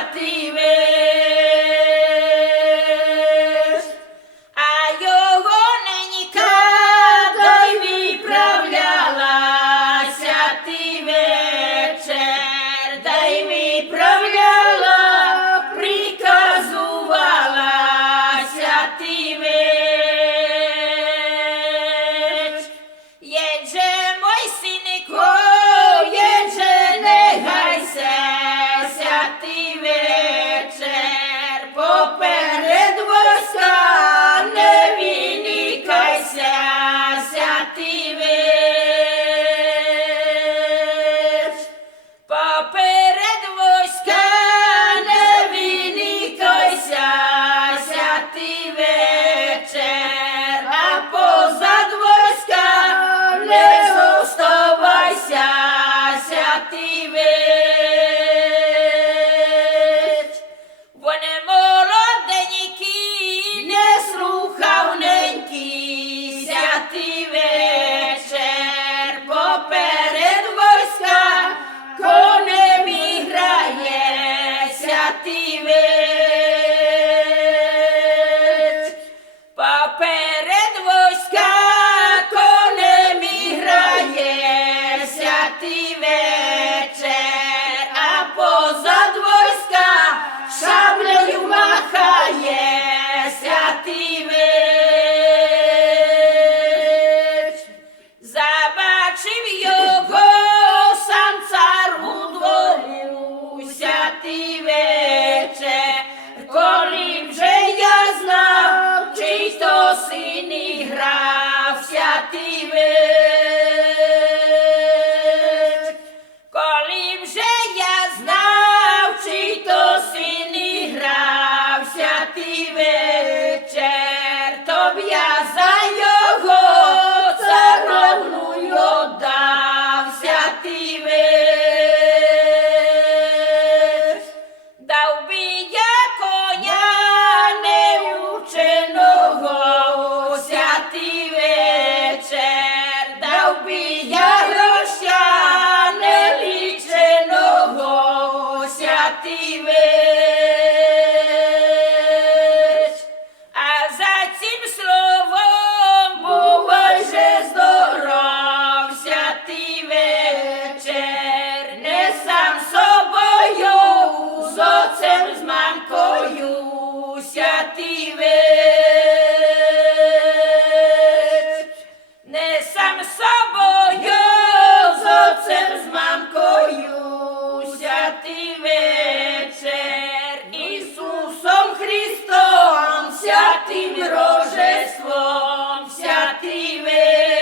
святий веч, а його ненька дай виправляла святий вечір, дай виправляла, приказувала святий веч. Єдже, мой синико, єдже, не гайся, святий вечір, поперед войска не виникайся, святий веч. Поперед войска не виникайся, святий вечір, а позад войска не зоставайся, святий веч. Вони молоденькі, не слухавненькі, святий вечір, поперед войска конем грає, святий веч. Поперед войска конем грає, святий вечір, а позад войска шаблею махає, святий веч. Забачив його сам цар у двору, святий вечір, коли вже я знав, чий то син грав, святий вечір. Коли вже я знав, чий то син грав, святий вечір, то б я за його царовною отдав, святий вечір. Дав би я коня неученого, святий вечір, дав би я гроша неліченого, святий вечір. А за цим словом бувай же здоров, святий вечір, не сам собою, з отцем, з мамкою, святий вечір. Не сам собою, з отцем, з мамкою, святий вечір, Ісусом Христом, святим Рождеством, святий вечір.